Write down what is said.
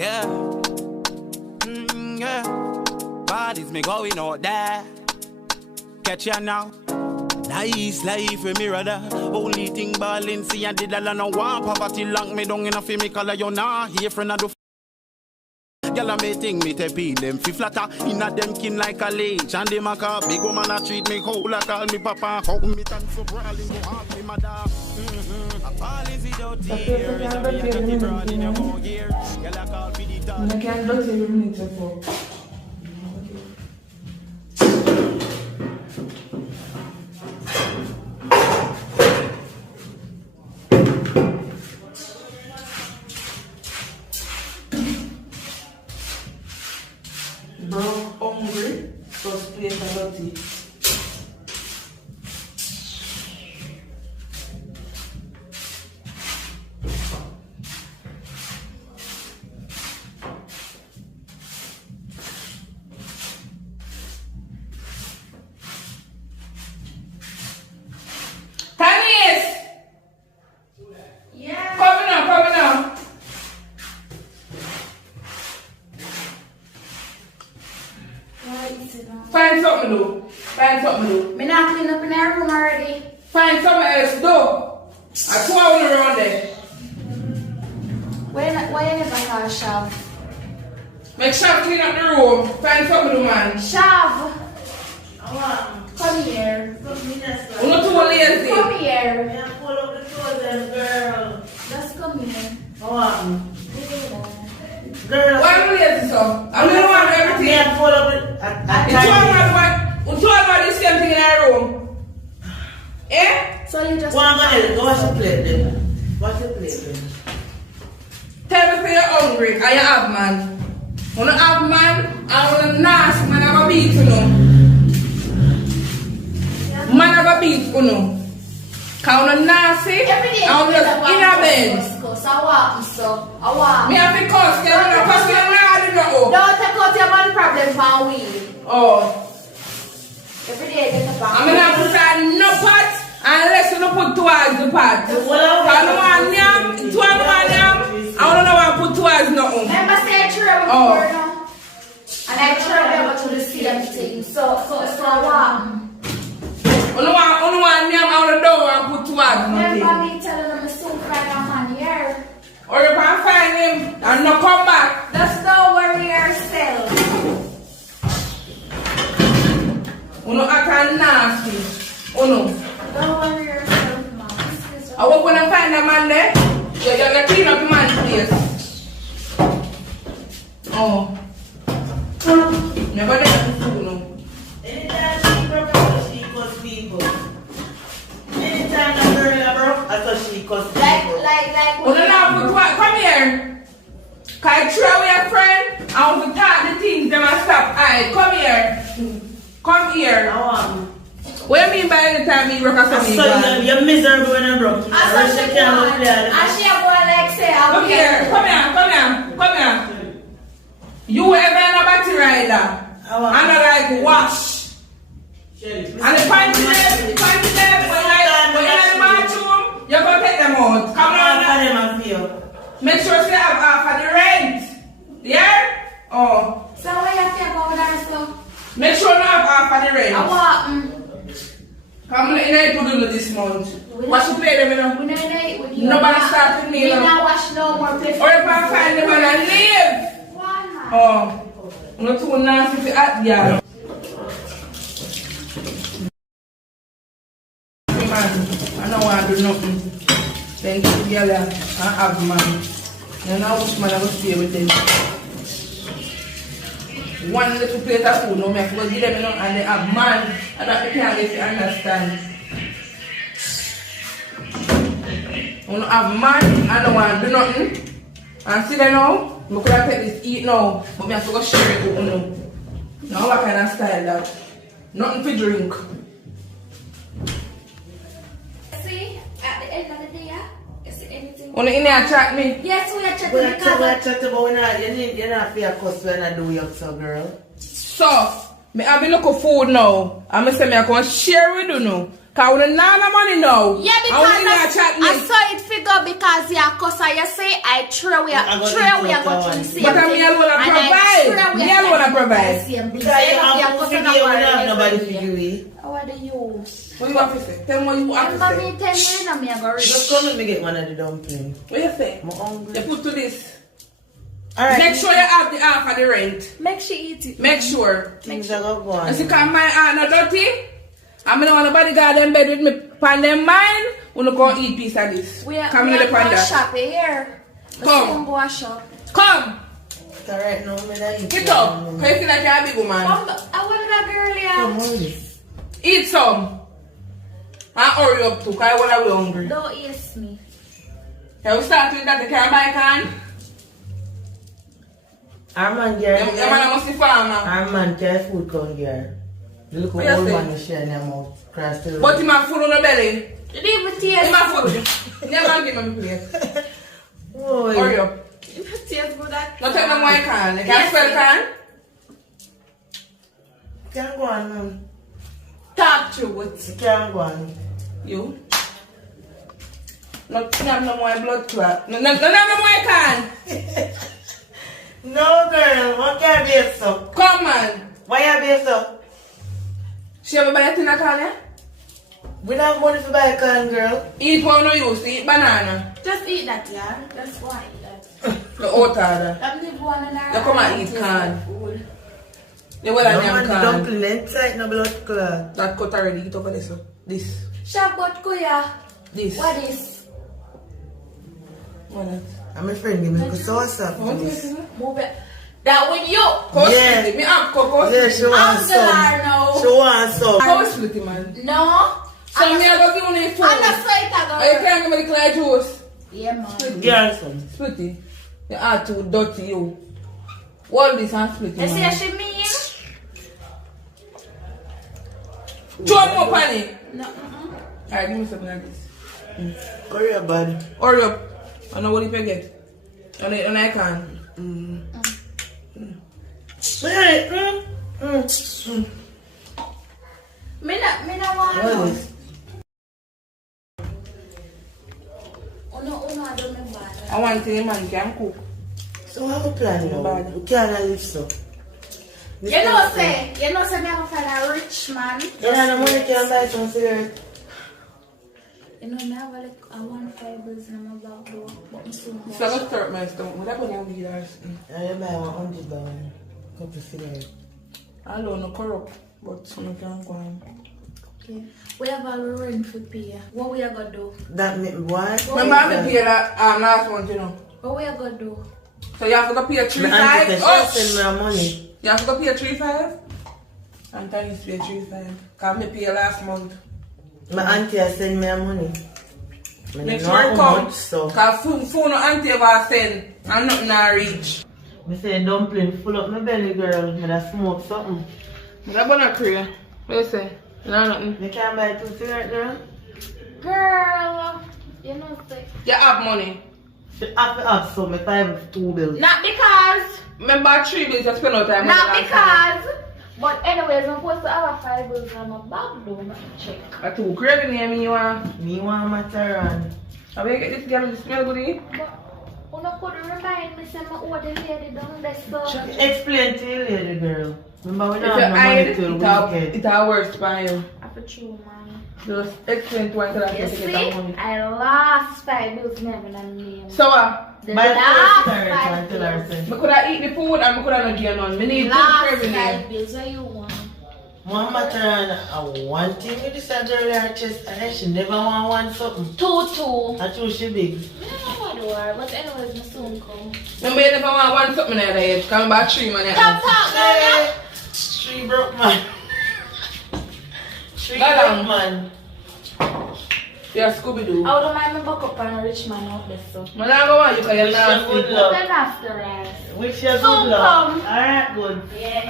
Yeah. Yeah. Bodies me going out there. Catch ya now. Nice life with me rather. Only thing ballin' see and did all no want poverty lock me down in a fi me color you nah here friend of the Girl, I may think me tepi them fi flatter. Inna them kin like a leech. And them a call big woman a treat me whole. A call me papa. How me tan so brawling go off me mother. A ball is it out here. It's a me a catty broad in your go here. Girl, I call for the dog. I can't do it in a minute. Bro, hungry, just plate of roti. Find something to do. Find something to do. Me not clean up in our room already. Find something else to do. I two hours around there. Why you never call Shav? Make Shav clean up the room. Find something to do, man. Shav! Come here. I'm not too lazy. Come here. Yeah, pull up the clothes, girl. Just come here. Girl, Why are you lazy, so? I'm going to want everything. yeah, pull up it. You told about the same thing in our room. Eh? So you just... Go wash your plate then. Wash your plate then. Tell me if you're hungry and you have man. When you have man, I want to nasty man have a beat, you know. Man have a beat, you know. Because when you nasty, Every day I want to just in a bed. I walk. Me have to cuss, you know, because you're not in the home. Don't take out your man problem for we. Oh. Every day get a back. I'm going to put on no pot unless you don't put towards the pot. Because I don't want yam, two and one yam. I don't know why I put towards nothing. Remember say I throw before now? And I throw them to the same thing. So what? Only one yam out the door and put towards nothing. Remember me telling them to soon find a man here? Or you can find him and not come back. Just don't worry yourself. Uno act nasty. Uno. Don't worry yourself, mom. I hope when I find a man there, you're going to clean up the man's place. Oh. Never did that before, no. Anytime she broke, she cuss people. Anytime the girl broke, I thought she cuss people. Like. Uno now put what? Come here. Can I throw your friend? I want to talk the things them and stop. Alright, come here. Come here. I want. What do you mean by anytime you broke or something? You're miserable when you broke. I saw she going. And she going like say, Look here. Come here. You ever in a battery rider? And I like wash. And the panty them, when you're in the bathroom, you're going to take them out. Come on. Make sure you have half of the rent. Yeah? Oh. So what you think about that so? Make sure you have half of the rent. I want Come in here to do this month. Wash the plate, you know. we don't eat with you. Nobody start with me. We not wash no more plate. Or if I find them and I leave. Why? Oh. I'm not too nasty to act, yeah. Man, I don't want to do nothing. Then get together and have man. And I wish man I would stay with them. One little plate of food, no me have to go give them, you know, and they have man. And that they can't get to understand. I don't have man, I don't want to do nothing. And see them now, I could have take this eat now, but I have to go share it with you now. Now what kind of style that? Nothing to drink. See, at the end of the day, yeah, is there anything? Only in there chat me. Yes, we are chatting We're because chatting about you're not for your cuss when I do your so girl. So, me have a look of food now. And I say me I can share with you now. Cause we don't have money now. Yeah, And we need a because chat I list. saw it figure because yeah, cause I say I throw we are going to the same But me alone a provide. Me alone a provide. Because you have to figure we don't have nobody figure it. What do you? What you have to say? Tell me what you have to Remember say. me tell you now me I go read. Just come and me get one of the dumplings. What you say? I'm hungry. You put to this. Alright. Make sure you have the half of the rent. Make she eat it. Make sure. Things are going to go on. And see, cause my aunt not dirty. I don't want nobody got them bed with me pan them mine. We don't go eat piece of this. We are Come going in the to panda. shop here. Come. Go shop. Come. Alright, no, me not eat. Get up. Cause you feel like you're a big woman. I want that girl Come here. on, this. Eat some. And hurry up too, cause I wanna be hungry. Don't eat me. Can we start with that? Can I buy can? Our man here. Your man must be farmer. Our man carry food come here. The look What at you old say? man is sharing them out across the road. But him have food on the belly. Leave it Him here. have food. Never give me plate. Boy. Hurry up. It tastes good. Not take no more can. You can't spell can? Can't go on, man. Talk through it. You can't go on. You? Not have no more blood clot. No have no more can. No, girl. What can be so? Come on. Why you be so? She ever buy a tin of can, yeah? We don't have money to buy a can, girl. Eat one no use. Eat banana. Just eat that, yeah. Just go and eat that. The oat order. Let me go on and You come and eat can. Food. You will No have man, can. dumpling inside no blood clot. That cut already. Eat over this. This. Shabbat kuya. This. What is? What is? And my friend give me a sauce up. What is it? Move it. That with you. Coach Yeah. split. Me have cocoa Yeah, split. she wants Uncle some. Arno. She wants some. Cocoa split, man. No. So me I go give you food. I'm not so it Or you can't give me the clear juice. Yeah, man. Split. Girl, some. Split it. You are too dirty, you. All this and split You it, see man. what she mean? Throw more panic. No. Alright, give me something like this. Hurry up, buddy. Hurry up. I know what you get. And I can. Hey, Me not want What no. is? Uno, I don't know bad. I want to say man can cook. So how we plan now? Bad. We can't live so. You know say me have to find a rich man. You don't have no money can buy some cigarette. You know, me have like a 1 5 bills in my bag though. But I'm soon So I go start my stomach. What happened to you guys? I buy 100 dollars. Couple cigarette. I don't know corrupt, but some can go on. Okay. We have a rent for pay. What we are gonna do? That make me what? Remember I have to pay that last month, you know. What we are gonna do? So you have to go pay 3 My auntie 5. said she send me money. You have to go pay 3 5. And then you pay 3 5. Cause me pay last month. My auntie has send me money. I Make know sure it how comes. much, so. Cause phone no auntie ever send and nothing not reach. Me say dumpling full up my belly, girl. Me da smoke something. That banana career. What you say? No, nothing. You can't buy 2 cigarettes, girl. Girl, you know say. You have money. She have to have some. If I have 2 bills. Not because. Remember 3 bills you spend no time. Not because. But anyways, I'm supposed to have a 5 bills in my bag though. Let me check. I too craving near me you want. Me want Mataran. I will get this girl to smell good. But you could remind me say my old lady down there so. Explain to you later, girl. Remember we It's don't have a no money till weekend. it's a worst for you. I for true man. Just explain to her You to see, get that money. I lost 5 bills never than me. So The Buy last 4 cigarettes 5 until I bills. say. I could have eat the food and I could have not get none. I need two Last craving 5 bills, what you want? One Mataran, I want thing with this girl her chest, and she never want something. 2. I told she big. I don't know what do are, but anyways, my soon come. Remember you never want something in the head. Come back 3 man. Stop talking, Hey, 3 broke man. 3 Go down. broke man. Yeah, Scooby-Doo. I wouldn't mind me buck up on a rich man out there, so. Man, I go on you because you're Wish you nasty. good luck. Then after that. Wish you Soon good luck. come. Alright, good. Yeah.